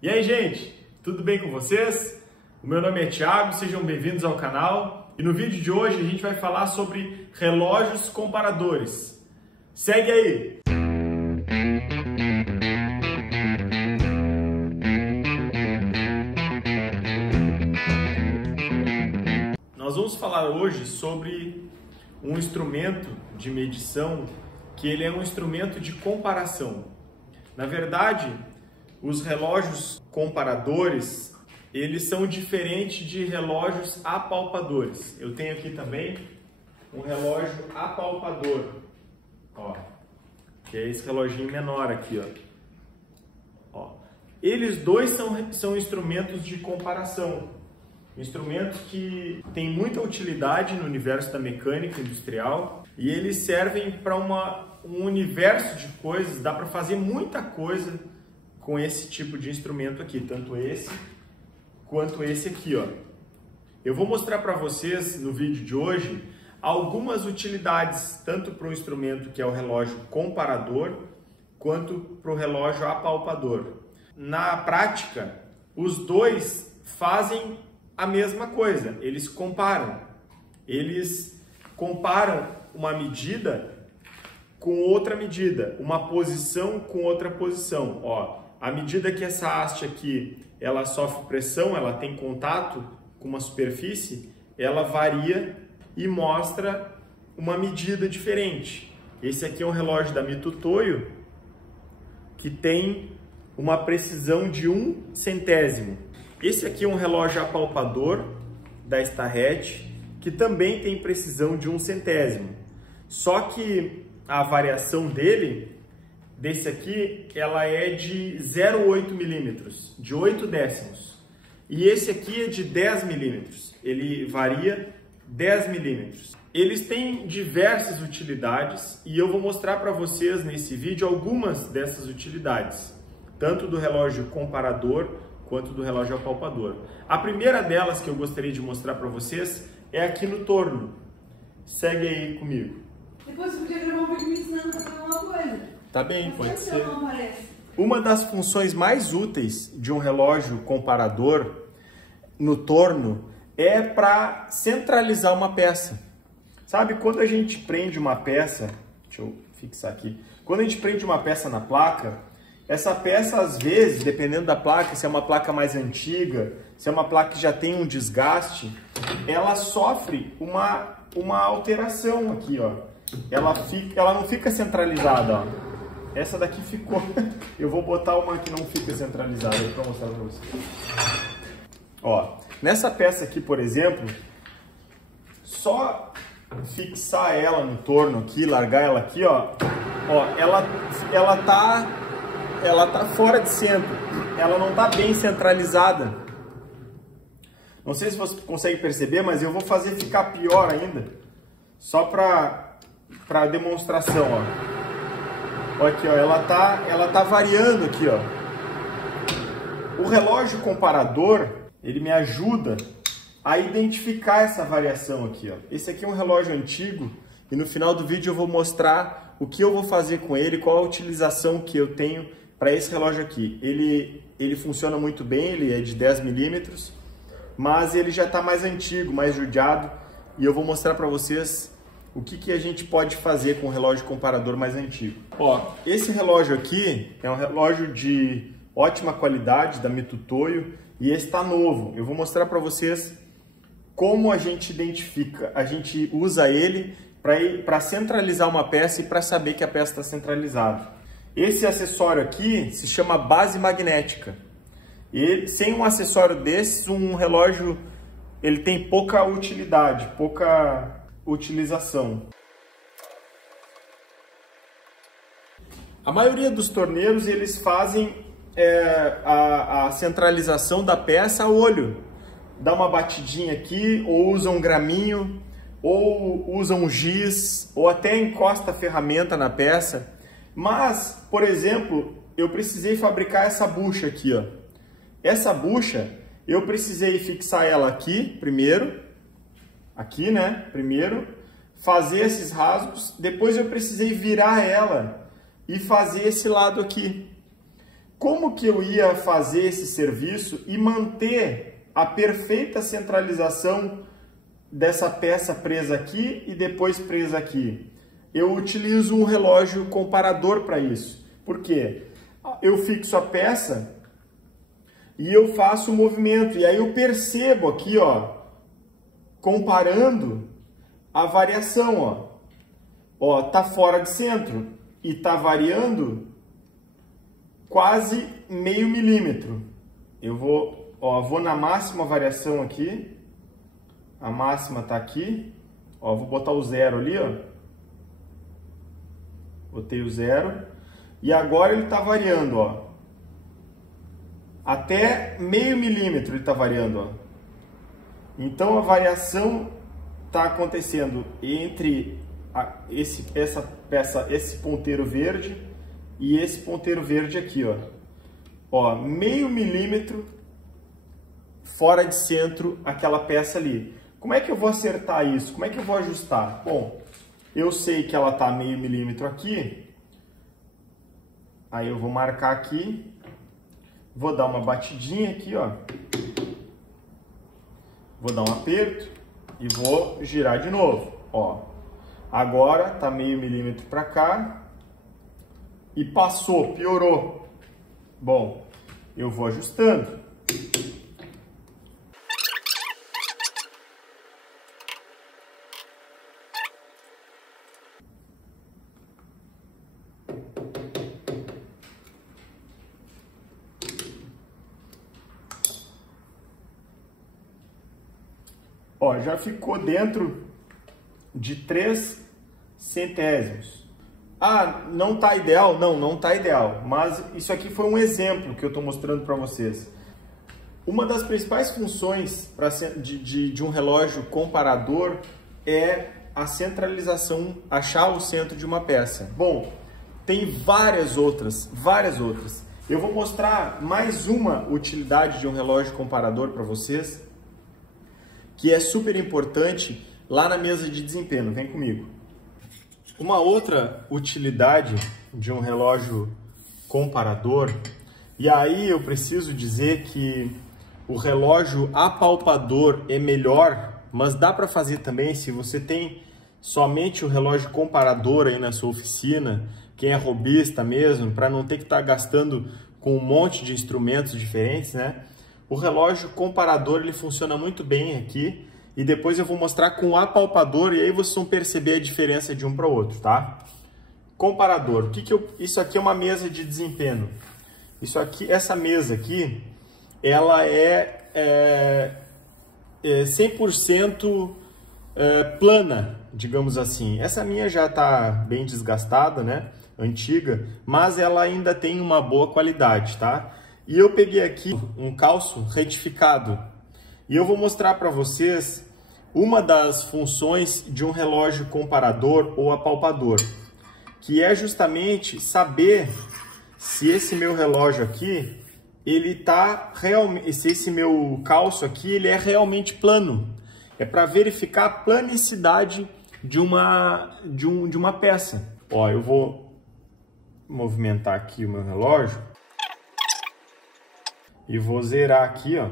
E aí, gente, tudo bem com vocês? O meu nome é Thiago, sejam bem-vindos ao canal. E no vídeo de hoje a gente vai falar sobre relógios comparadores. Segue aí! Nós vamos falar hoje sobre um instrumento de medição que ele é um instrumento de comparação. Na verdade, os relógios comparadores, eles são diferentes de relógios apalpadores. Eu tenho aqui também um relógio apalpador, ó, que é esse reloginho menor aqui, ó. Eles dois são instrumentos de comparação. Instrumentos que têm muita utilidade no universo da mecânica industrial e eles servem para um universo de coisas, dá para fazer muita coisa com esse tipo de instrumento aqui, tanto esse quanto esse aqui, ó. Eu vou mostrar para vocês no vídeo de hoje algumas utilidades, tanto para o instrumento que é o relógio comparador, quanto para o relógio apalpador. Na prática, os dois fazem a mesma coisa, eles comparam uma medida com outra medida, uma posição com outra posição. Ó, à medida que essa haste aqui ela sofre pressão, ela tem contato com uma superfície, ela varia e mostra uma medida diferente. Esse aqui é um relógio da Mitutoyo que tem uma precisão de 1 centésimo. Esse aqui é um relógio apalpador da Starrett, que também tem precisão de 1 centésimo. Só que a variação desse aqui, ela é de 0,8 milímetros, de 8 décimos. E esse aqui é de 10 milímetros, ele varia 10 milímetros. Eles têm diversas utilidades e eu vou mostrar para vocês nesse vídeo algumas dessas utilidades, tanto do relógio comparador quanto do relógio apalpador. A primeira delas que eu gostaria de mostrar para vocês é aqui no torno. Segue aí comigo. Depois você podia gravar um vídeo me ensinando a fazer alguma coisa. Tá bem, pode ser. Não aparece. Uma das funções mais úteis de um relógio comparador no torno é para centralizar uma peça. Sabe, quando a gente prende uma peça, deixa eu fixar aqui, quando a gente prende uma peça na placa, essa peça, às vezes, dependendo da placa, se é uma placa mais antiga, se é uma placa que já tem um desgaste, ela sofre uma alteração aqui, ó. Ela não fica centralizada, ó. Essa daqui ficou. Eu vou botar uma que não fica centralizada aí para mostrar para vocês. Ó, nessa peça aqui, por exemplo, só fixar ela no torno aqui, largar ela aqui, ó, ela tá fora de centro, ela não tá bem centralizada. Não sei se você consegue perceber, mas eu vou fazer ficar pior ainda, só para demonstração, ó. Aqui, ó, ela tá variando aqui, ó. O relógio comparador, ele me ajuda a identificar essa variação aqui, ó. Esse aqui é um relógio antigo e no final do vídeo eu vou mostrar o que eu vou fazer com ele, qual a utilização que eu tenho para esse relógio aqui. Ele funciona muito bem, ele é de 10 milímetros, mas ele já está mais antigo, mais judiado, e eu vou mostrar para vocês o que a gente pode fazer com o relógio comparador mais antigo. Ó, esse relógio aqui é um relógio de ótima qualidade da Mitutoyo e esse está novo. Eu vou mostrar para vocês como a gente identifica, a gente usa ele para centralizar uma peça e para saber que a peça está centralizada. Esse acessório aqui se chama base magnética. E sem um acessório desses, um relógio ele tem pouca utilidade, pouca utilização. A maioria dos torneiros eles fazem a centralização da peça a olho. Dá uma batidinha aqui, ou usam um graminho, ou usam um giz, ou até encosta a ferramenta na peça. Mas, por exemplo, eu precisei fabricar essa bucha aqui, ó. Essa bucha, eu precisei fixar ela aqui primeiro, aqui, né? Primeiro, fazer esses rasgos, depois eu precisei virar ela e fazer esse lado aqui. como que eu ia fazer esse serviço e manter a perfeita centralização dessa peça presa aqui e depois presa aqui? Eu utilizo um relógio comparador para isso. Por quê? Eu fixo a peça e eu faço o movimento. E aí eu percebo aqui, ó, comparando a variação, ó. Ó, tá fora de centro e tá variando quase meio milímetro. Eu vou, ó, vou na máxima variação aqui. A máxima tá aqui. Ó, vou botar o zero ali, ó. Botei o zero. E agora ele tá variando, ó. Até meio milímetro ele tá variando, ó. Então a variação tá acontecendo entre esse ponteiro verde e esse ponteiro verde aqui, ó. Ó, meio milímetro fora de centro aquela peça ali. Como é que eu vou acertar isso? Como é que eu vou ajustar? Bom, eu sei que ela tá meio milímetro aqui. Aí eu vou marcar aqui. Vou dar uma batidinha aqui, ó. Vou dar um aperto e vou girar de novo, ó. Agora tá meio milímetro para cá e passou, piorou. Bom, eu vou ajustando. Ó, já ficou dentro de 3 centésimos. Ah, não tá ideal? Não, não tá ideal. Mas isso aqui foi um exemplo que eu estou mostrando para vocês. Uma das principais funções de um relógio comparador é a centralização, achar o centro de uma peça. Bom, tem várias outras. Eu vou mostrar mais uma utilidade de um relógio comparador para vocês, que é super importante lá na mesa de desempenho. Vem comigo. Uma outra utilidade de um relógio comparador, e aí eu preciso dizer que o relógio apalpador é melhor, mas dá para fazer também se você tem somente o relógio comparador aí na sua oficina, quem é robista mesmo, para não ter que estar gastando com um monte de instrumentos diferentes, né? O relógio comparador ele funciona muito bem aqui e depois eu vou mostrar com o apalpador e aí vocês vão perceber a diferença de um para o outro, tá? Comparador, isso aqui é uma mesa de desempenho. Isso aqui, essa mesa aqui, ela é 100% plana, digamos assim. Essa minha já está bem desgastada, né? Antiga, mas ela ainda tem uma boa qualidade, tá? E eu peguei aqui um calço retificado e eu vou mostrar para vocês uma das funções de um relógio comparador ou apalpador, que é justamente saber se esse meu relógio aqui, ele tá realmente, se esse meu calço aqui, ele é realmente plano. É para verificar a planicidade de uma peça. Ó, eu vou movimentar aqui o meu relógio. E vou zerar aqui, ó.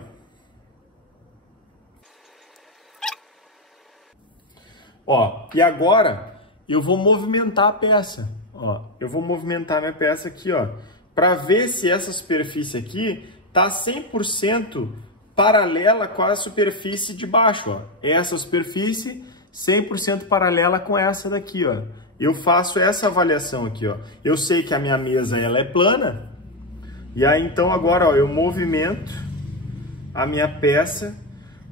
Ó, e agora eu vou movimentar a peça. Ó, eu vou movimentar minha peça aqui, ó, para ver se essa superfície aqui tá 100% paralela com a superfície de baixo, ó. Essa superfície 100% paralela com essa daqui, ó. Eu faço essa avaliação aqui, ó. Eu sei que a minha mesa ela é plana. E aí, então, agora, ó, eu movimento a minha peça.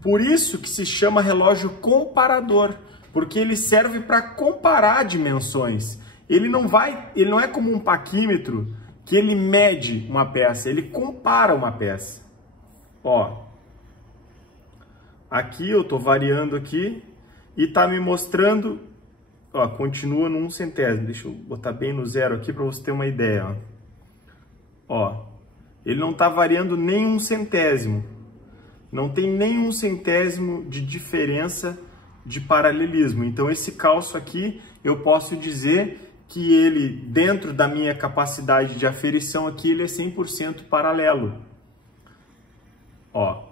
Por isso que se chama relógio comparador, porque ele serve para comparar dimensões. Ele não é como um paquímetro que ele mede uma peça, ele compara uma peça. Ó, aqui eu tô variando aqui e tá me mostrando, ó, continua no 1 centésimo. Deixa eu botar bem no zero aqui para você ter uma ideia, ó. Ó, ele não está variando nem 1 centésimo. Não tem nem 1 centésimo de diferença de paralelismo. Então esse calço aqui, eu posso dizer que ele, dentro da minha capacidade de aferição aqui, ele é 100% paralelo. Ó,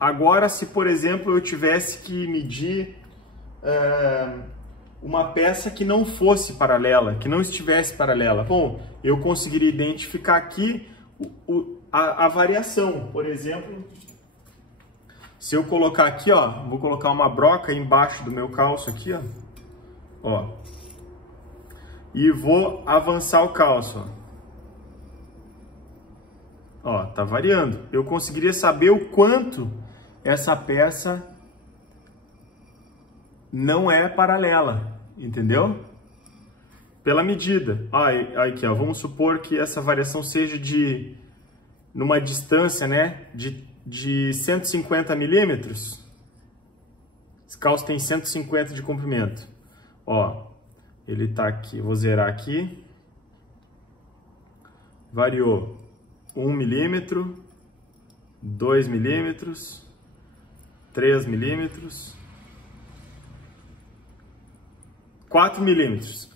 agora, se por exemplo eu tivesse que medir uma peça que não fosse paralela, que não estivesse paralela, bom, eu conseguiria identificar aqui a variação. Por exemplo, se eu colocar aqui, ó, vou colocar uma broca embaixo do meu calço aqui, ó, e vou avançar o calço, ó, tá variando. Eu conseguiria saber o quanto essa peça não é paralela, entendeu? Pela medida. Aqui, ó, vamos supor que essa variação seja numa distância, né, de 150 milímetros. Esse calço tem 150 de comprimento. Ó, ele tá aqui, vou zerar aqui. Variou 1 milímetro, 2 milímetros, 3 milímetros, 4 milímetros.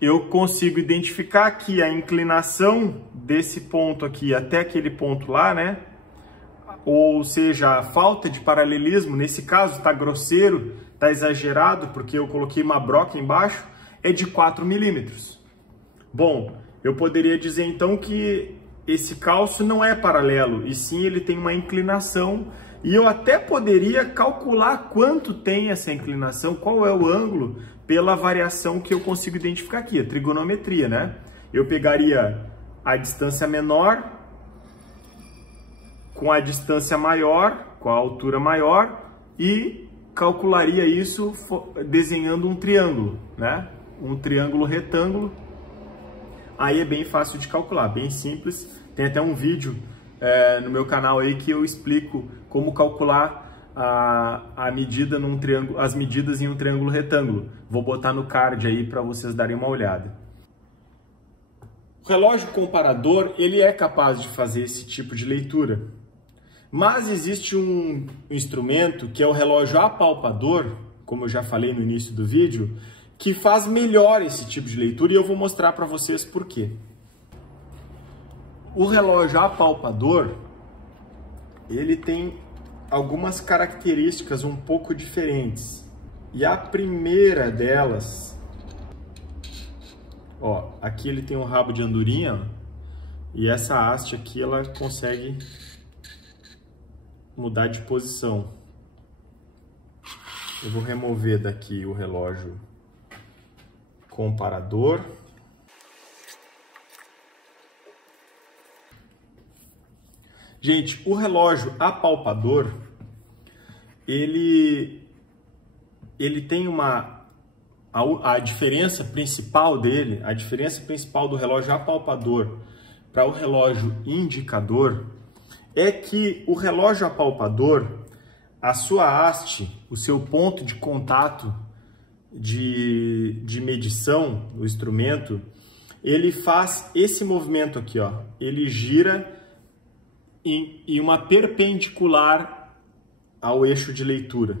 Eu consigo identificar aqui a inclinação desse ponto aqui até aquele ponto lá, né? Ou seja, a falta de paralelismo, nesse caso tá grosseiro, tá exagerado, porque eu coloquei uma broca embaixo, é de 4 milímetros. Bom, eu poderia dizer então que esse calço não é paralelo, e sim ele tem uma inclinação, e eu até poderia calcular quanto tem essa inclinação, qual é o ângulo, pela variação que eu consigo identificar aqui, a trigonometria, né? Eu pegaria a distância menor com a distância maior, com a altura maior, e calcularia isso desenhando um triângulo, né? Um triângulo retângulo. Aí é bem fácil de calcular, bem simples. Tem até um vídeo no meu canal aí que eu explico como calcular a medida num triângulo, as medidas em um triângulo retângulo. Vou botar no card aí para vocês darem uma olhada. O relógio comparador, ele é capaz de fazer esse tipo de leitura. Mas existe um instrumento que é o relógio apalpador, como eu já falei no início do vídeo, que faz melhor esse tipo de leitura, e eu vou mostrar para vocês por quê. O relógio apalpador, ele tem algumas características um pouco diferentes. E a primeira delas, ó, aqui ele tem um rabo de andorinha, ó, e essa haste aqui ela consegue mudar de posição. Eu vou remover daqui o relógio comparador. Gente, o relógio apalpador, ele tem a diferença principal dele, a diferença principal do relógio apalpador para o relógio indicador é que o relógio apalpador, a sua haste, o seu ponto de contato de medição do instrumento, ele faz esse movimento aqui, ó. Ele gira em uma perpendicular ao eixo de leitura.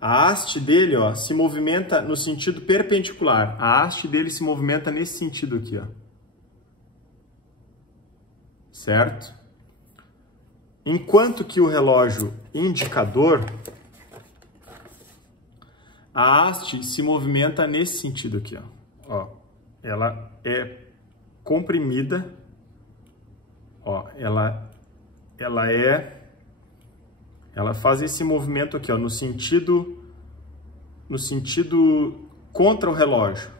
A haste dele, ó, se movimenta no sentido perpendicular. A haste dele se movimenta nesse sentido aqui, ó. Certo? Enquanto que o relógio indicador, a haste se movimenta nesse sentido aqui, ó. Ela é comprimida, ó, ela faz esse movimento aqui, ó, no sentido contra o relógio.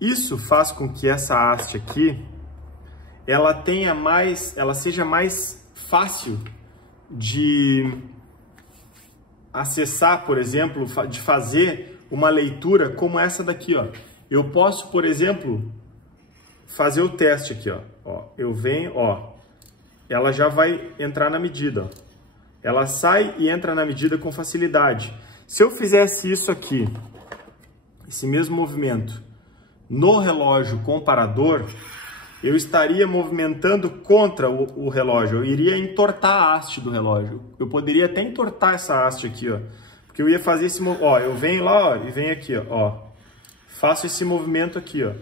Isso faz com que essa haste aqui ela seja mais fácil de acessar, por exemplo, de fazer uma leitura como essa daqui, ó. Eu posso, por exemplo, fazer o teste aqui, ó. Eu venho, ó, ela já vai entrar na medida, ó. Ela sai e entra na medida com facilidade. Se eu fizesse isso aqui, esse mesmo movimento, no relógio comparador, eu estaria movimentando contra o relógio, eu iria entortar a haste do relógio. Eu poderia até entortar essa haste aqui, ó, porque eu ia fazer esse movimento, ó, eu venho lá, ó, e venho aqui, ó. faço esse movimento aqui, ó.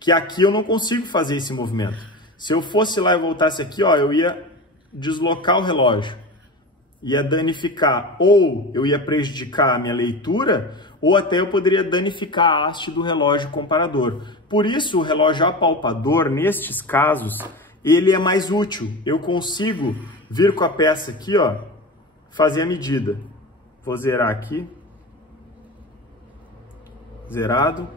Que aqui eu não consigo fazer esse movimento. Se eu fosse lá e voltasse aqui, ó, eu ia deslocar o relógio. Ia danificar, ou eu ia prejudicar a minha leitura, ou até eu poderia danificar a haste do relógio comparador. Por isso, o relógio apalpador, nestes casos, ele é mais útil. Eu consigo vir com a peça aqui, ó, fazer a medida. Vou zerar aqui. Zerado.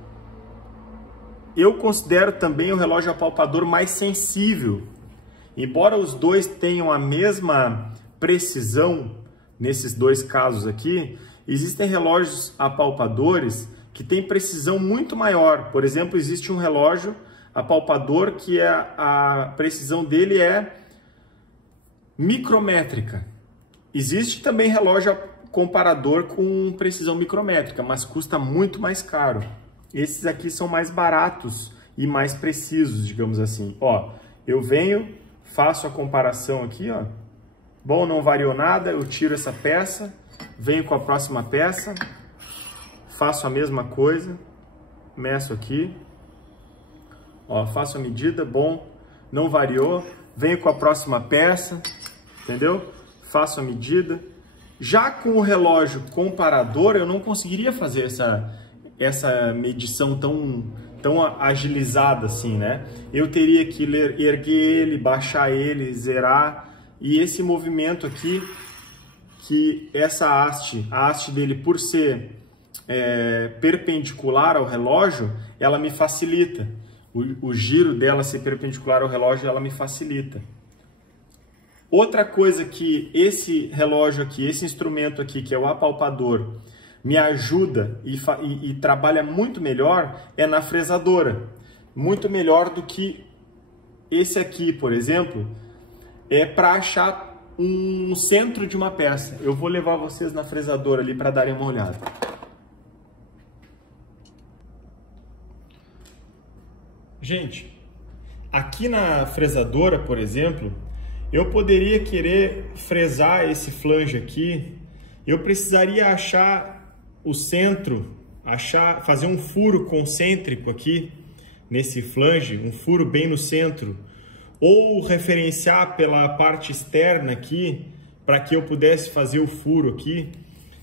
Eu considero também o relógio apalpador mais sensível. Embora os dois tenham a mesma precisão, nesses dois casos aqui, existem relógios apalpadores que têm precisão muito maior. Por exemplo, existe um relógio apalpador que a precisão dele é micrométrica. Existe também relógio comparador com precisão micrométrica, mas custa muito mais caro. Esses aqui são mais baratos e mais precisos, digamos assim. Ó, eu venho, faço a comparação aqui, ó. Bom, não variou nada, eu tiro essa peça, venho com a próxima peça, faço a mesma coisa, meço aqui, ó, faço a medida, bom, não variou, venho com a próxima peça, entendeu? Faço a medida. Já com o relógio comparador, eu não conseguiria fazer essa medição tão agilizada assim, né? Eu teria que erguer ele, baixar ele, zerar. E esse movimento aqui, que essa haste, a haste dele por ser perpendicular ao relógio, ela me facilita. O giro dela ser perpendicular ao relógio, ela me facilita. Outra coisa que esse relógio aqui, esse instrumento aqui, que é o apalpador, me ajuda e trabalha muito melhor é na fresadora. Muito melhor do que esse aqui, por exemplo, é para achar um centro de uma peça. Eu vou levar vocês na fresadora ali para darem uma olhada. Gente, aqui na fresadora, por exemplo, eu poderia querer fresar esse flange aqui. Eu precisaria achar o centro, fazer um furo concêntrico aqui nesse flange, um furo bem no centro, ou referenciar pela parte externa aqui, para que eu pudesse fazer o furo aqui.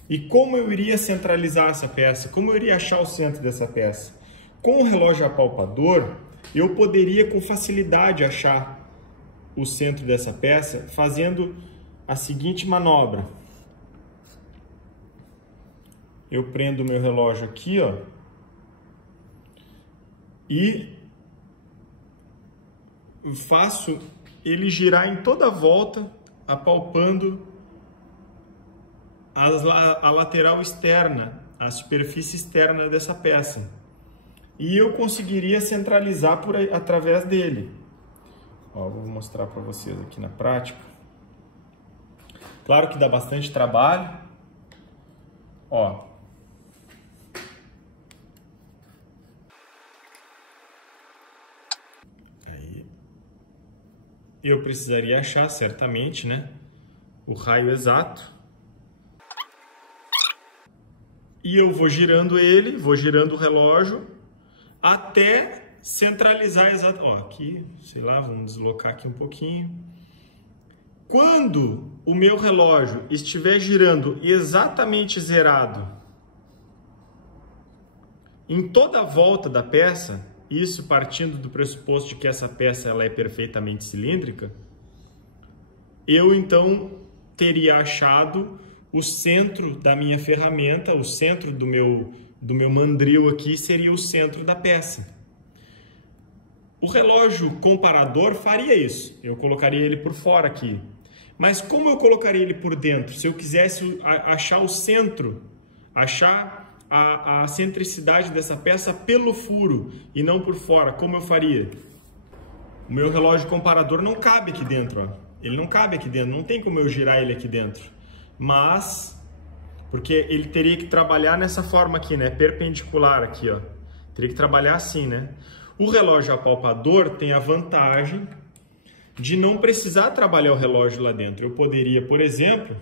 E como eu iria centralizar essa peça? Como eu iria achar o centro dessa peça? Com o relógio apalpador, eu poderia com facilidade achar o centro dessa peça fazendo a seguinte manobra. Eu prendo o meu relógio aqui, ó, e faço ele girar em toda a volta, apalpando a lateral externa, a superfície externa dessa peça. E eu conseguiria centralizar através dele. Ó, vou mostrar para vocês aqui na prática. Claro que dá bastante trabalho. Ó. Aí. Eu precisaria achar, certamente, né, o raio exato. E eu vou girando ele, vou girando o relógio até centralizar exatamente. Ó, aqui, sei lá, vamos deslocar aqui um pouquinho. Quando o meu relógio estiver girando exatamente zerado em toda a volta da peça, isso partindo do pressuposto de que essa peça ela é perfeitamente cilíndrica, eu então teria achado o centro da minha ferramenta, o centro do meu mandril aqui seria o centro da peça. O relógio comparador faria isso, eu colocaria ele por fora aqui. Mas como eu colocaria ele por dentro? Se eu quisesse achar o centro, achar a centricidade dessa peça pelo furo e não por fora, como eu faria? O meu relógio comparador não cabe aqui dentro, ó. Ele não cabe aqui dentro, não tem como eu girar ele aqui dentro. Mas, porque ele teria que trabalhar nessa forma aqui, né? Perpendicular aqui, ó. Teria que trabalhar assim, né? O relógio apalpador tem a vantagem de não precisar trabalhar o relógio lá dentro. Eu poderia, por exemplo,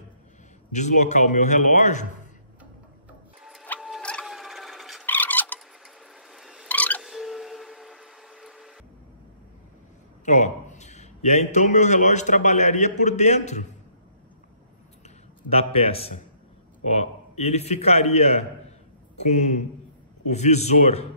deslocar o meu relógio Ó, e aí então o meu relógio trabalharia por dentro da peça. Ó, ele ficaria com o visor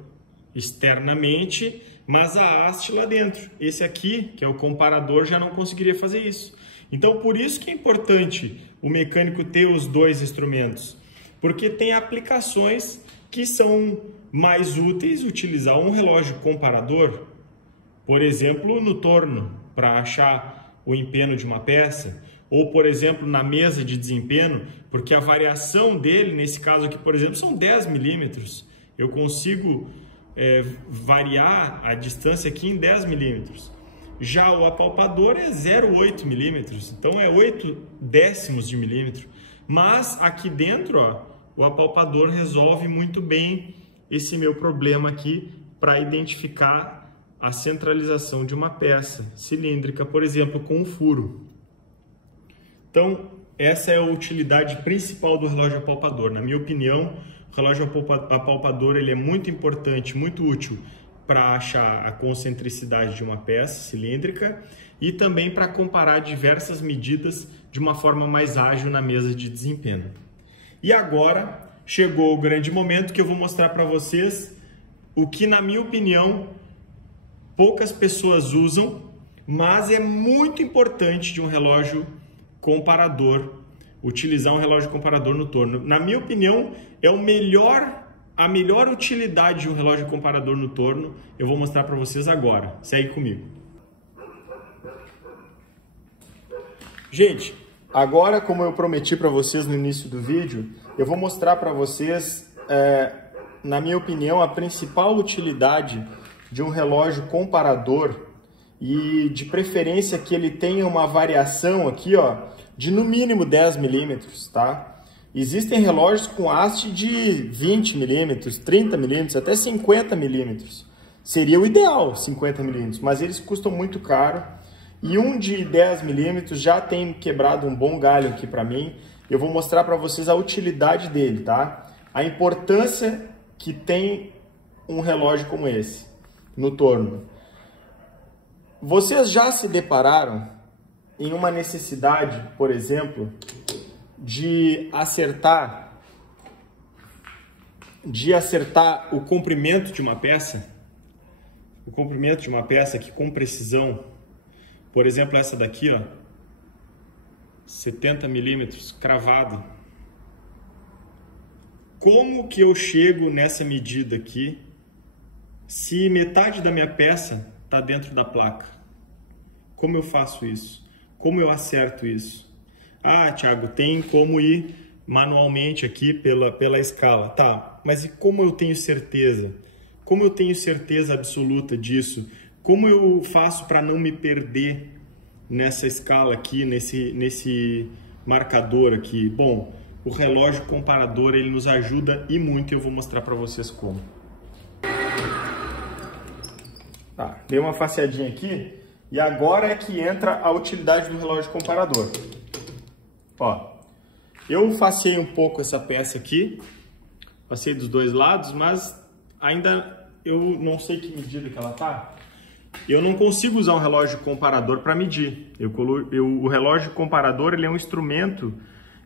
externamente, mas a haste lá dentro. Esse aqui, que é o comparador, já não conseguiria fazer isso. Então, por isso que é importante o mecânico ter os dois instrumentos, porque tem aplicações que são mais úteis utilizar um relógio comparador, por exemplo, no torno, para achar o empeno de uma peça, ou, por exemplo, na mesa de desempenho, porque a variação dele, nesse caso aqui, por exemplo, são 10 milímetros. Eu consigo variar a distância aqui em 10 milímetros. Já o apalpador é 0,8 milímetros, então é 8 décimos de milímetro. Mas aqui dentro, ó, o apalpador resolve muito bem esse meu problema aqui para identificar a centralização de uma peça cilíndrica, por exemplo, com um furo. Então, essa é a utilidade principal do relógio apalpador. Na minha opinião, o relógio apalpador ele é muito importante, muito útil para achar a concentricidade de uma peça cilíndrica e também para comparar diversas medidas de uma forma mais ágil na mesa de desempenho. E agora chegou o grande momento que eu vou mostrar para vocês o que, na minha opinião, poucas pessoas usam, mas é muito importante de um relógio comparador, utilizar um relógio comparador no torno. Na minha opinião, é a melhor utilidade de um relógio comparador no torno. Eu vou mostrar para vocês agora. Segue comigo. Gente, agora, como eu prometi para vocês no início do vídeo, eu vou mostrar para vocês, na minha opinião, a principal utilidade de um relógio comparador, e de preferência que ele tenha uma variação aqui, ó, de no mínimo 10 milímetros, tá? Existem relógios com haste de 20 milímetros, 30 milímetros, até 50 milímetros. Seria o ideal, 50 milímetros, mas eles custam muito caro. E um de 10 milímetros já tem quebrado um bom galho aqui para mim. Eu vou mostrar para vocês a utilidade dele, tá? A importância que tem um relógio como esse no torno. Vocês já se depararam em uma necessidade, por exemplo, de acertar o comprimento de uma peça? O comprimento de uma peça aqui com precisão. Por exemplo, essa daqui, ó, 70 milímetros, cravado. Como que eu chego nessa medida aqui se metade da minha peça está dentro da placa? Como eu faço isso? Como eu acerto isso? Ah, Thiago, tem como ir manualmente aqui pela escala. Tá, mas e como eu tenho certeza? Como eu tenho certeza absoluta disso? Como eu faço para não me perder nessa escala aqui, nesse marcador aqui? Bom, o relógio comparador ele nos ajuda e muito, eu vou mostrar para vocês como. Tá, dei uma faceadinha aqui e agora é que entra a utilidade do relógio comparador. Ó, eu faceei um pouco essa peça aqui, passei dos dois lados, mas ainda eu não sei que medida que ela tá. Eu não consigo usar um relógio comparador para medir. O relógio comparador ele é um instrumento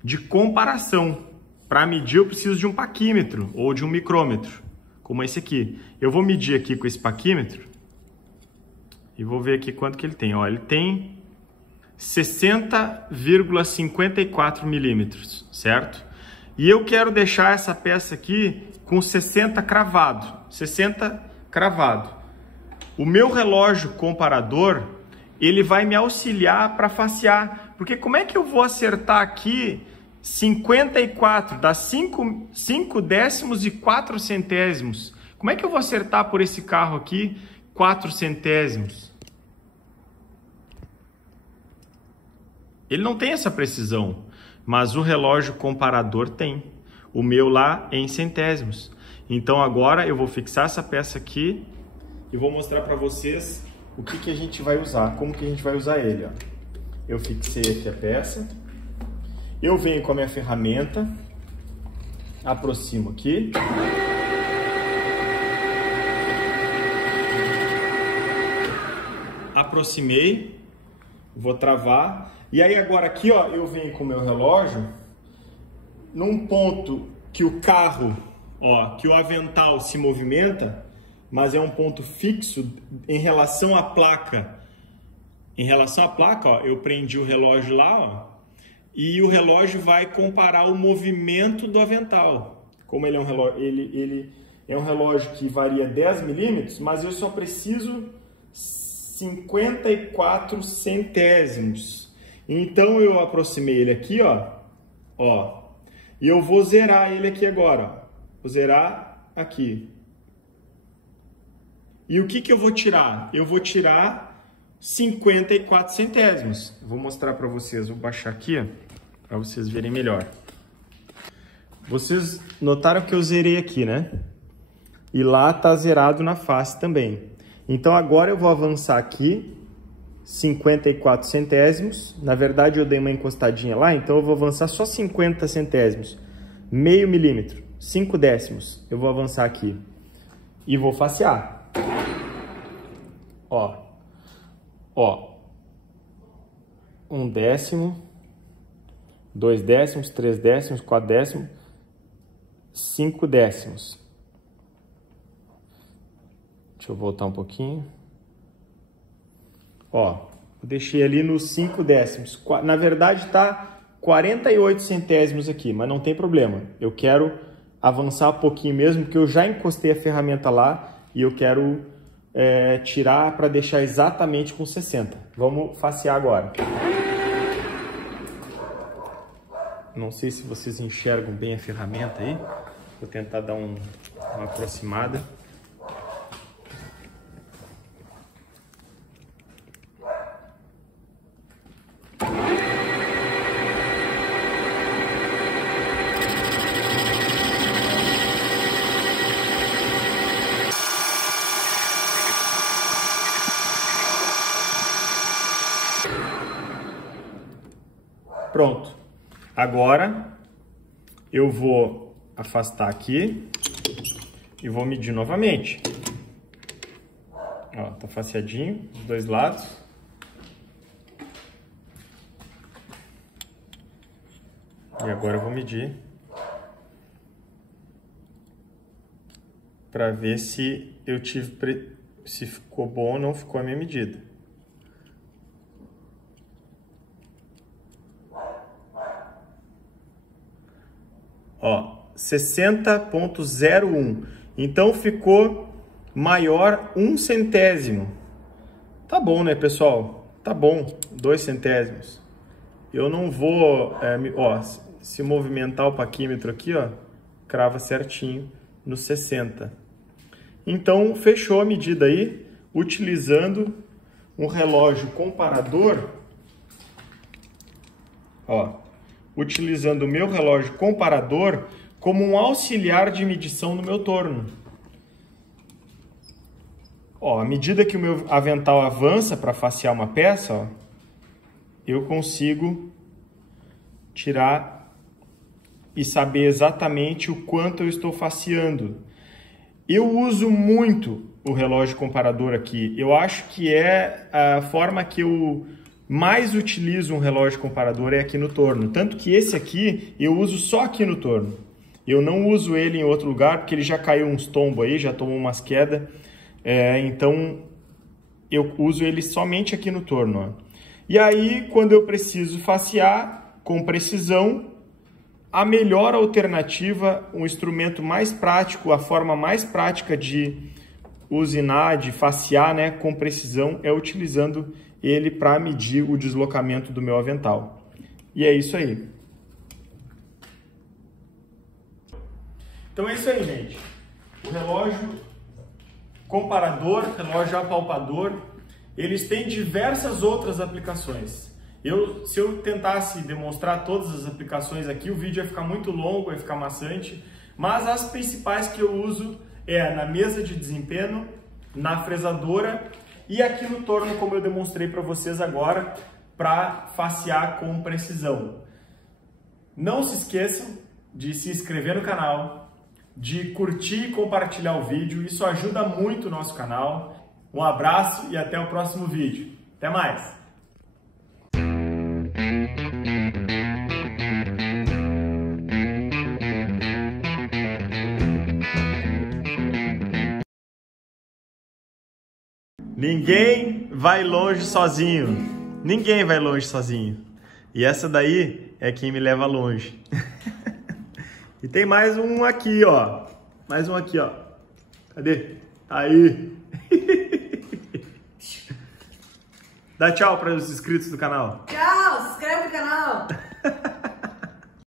de comparação. Para medir eu preciso de um paquímetro ou de um micrômetro, como esse aqui. Eu vou medir aqui com esse paquímetro e vou ver aqui quanto que ele tem. Ó, ele tem 60,54 milímetros, certo? E eu quero deixar essa peça aqui com 60 cravado. 60 cravado. O meu relógio comparador, ele vai me auxiliar para facear. Porque como é que eu vou acertar aqui 54, dá 5 décimos e 4 centésimos. Como é que eu vou acertar por esse carro aqui 4 centésimos? Ele não tem essa precisão, mas o relógio comparador tem. O meu lá é em centésimos. Então agora eu vou fixar essa peça aqui e vou mostrar para vocês o que a gente vai usar, como que a gente vai usar ele. Ó. Eu fixei aqui a peça, eu venho com a minha ferramenta, aproximo aqui. aproximei, vou travar. E aí agora aqui, ó, eu venho com o meu relógio num ponto que o carro, ó, que o avental se movimenta, mas é um ponto fixo em relação à placa. Em relação à placa, ó, eu prendi o relógio lá, ó, e o relógio vai comparar o movimento do avental. Como ele é um relógio, ele é um relógio que varia 10 milímetros, mas eu só preciso 54 centésimos. Então eu aproximei ele aqui, ó, e eu vou zerar ele aqui agora, ó. Vou zerar aqui. E o que que eu vou tirar? Eu vou tirar 54 centésimos. Vou mostrar para vocês, vou baixar aqui, ó, para vocês verem melhor. Vocês notaram que eu zerei aqui, né? E lá tá zerado na face também. Então agora eu vou avançar aqui 54 centésimos. Na verdade eu dei uma encostadinha lá, então eu vou avançar só 50 centésimos. Meio milímetro, 5 décimos. Eu vou avançar aqui e vou facear. Ó. 1 décimo, 2 décimos, 3 décimos, 4 décimos, 5 décimos. Deixa eu voltar um pouquinho. Ó, eu deixei ali nos 5 décimos. Na verdade tá 48 centésimos aqui, mas não tem problema. Eu quero avançar um pouquinho mesmo, porque eu já encostei a ferramenta lá e eu quero tirar para deixar exatamente com 60. Vamos facear agora. Não sei se vocês enxergam bem a ferramenta aí. Vou tentar dar uma aproximada. Pronto. Agora eu vou afastar aqui e vou medir novamente. Ó, tá faceadinho dos dois lados. E agora eu vou medir para ver se se ficou bom ou não ficou a minha medida. Ó, 60,01. Então ficou maior 1 centésimo. Tá bom, né, pessoal? Tá bom, 2 centésimos. Eu não vou, ó, se movimentar o paquímetro aqui, ó, crava certinho no 60. Então, fechou a medida aí, utilizando um relógio comparador, ó. Utilizando o meu relógio comparador como um auxiliar de medição no meu torno. Ó, à medida que o meu avental avança para facear uma peça, ó, eu consigo tirar e saber exatamente o quanto eu estou faceando. Eu uso muito o relógio comparador aqui. Eu acho que é a forma que eu mais utilizo um relógio comparador é aqui no torno. Tanto que esse aqui eu uso só aqui no torno. Eu não uso ele em outro lugar, porque ele já caiu uns tombos aí, já tomou umas quedas. Então eu uso ele somente aqui no torno. Ó. E aí, quando eu preciso facear com precisão, a melhor alternativa, um instrumento mais prático, a forma mais prática de usinar, de facear, né, com precisão, é utilizando ele para medir o deslocamento do meu avental. E é isso aí. Então é isso aí, gente. O relógio comparador, relógio apalpador, eles têm diversas outras aplicações. Se eu tentasse demonstrar todas as aplicações aqui, o vídeo ia ficar muito longo, ia ficar maçante, mas as principais que eu uso é na mesa de desempenho, na fresadora e aqui no torno, como eu demonstrei para vocês agora, para facear com precisão. Não se esqueçam de se inscrever no canal, de curtir e compartilhar o vídeo, isso ajuda muito o nosso canal. Um abraço e até o próximo vídeo. Até mais! Ninguém vai longe sozinho. Ninguém vai longe sozinho. E essa daí é quem me leva longe. E tem mais um aqui, ó. Mais um aqui, ó. Cadê? Aí. Dá tchau para os inscritos do canal. Tchau, se inscreve no canal.